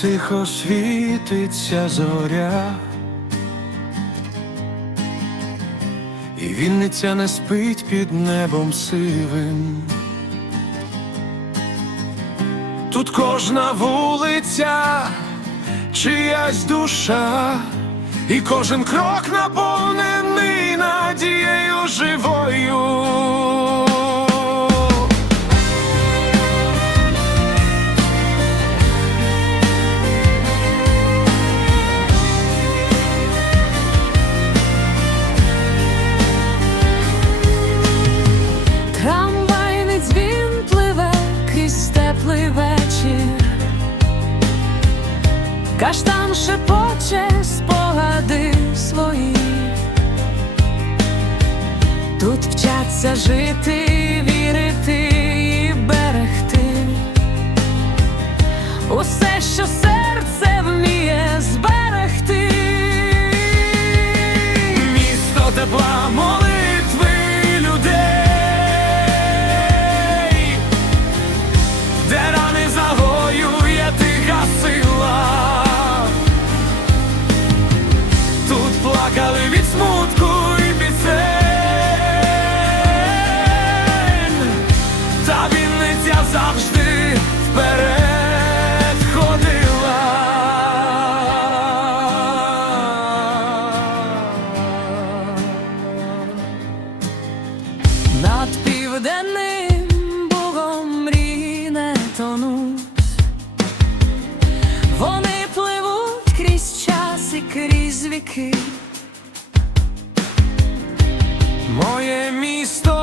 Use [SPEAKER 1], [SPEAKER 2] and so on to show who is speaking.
[SPEAKER 1] тихо світиться зоря, і Вінниця не спить під небом сивим. Тут кожна вулиця, чиясь душа, і кожен крок наповнений надією живою.
[SPEAKER 2] Каштан шепоче спогади свої. Тут вчаться жити, віки.
[SPEAKER 1] Моє місто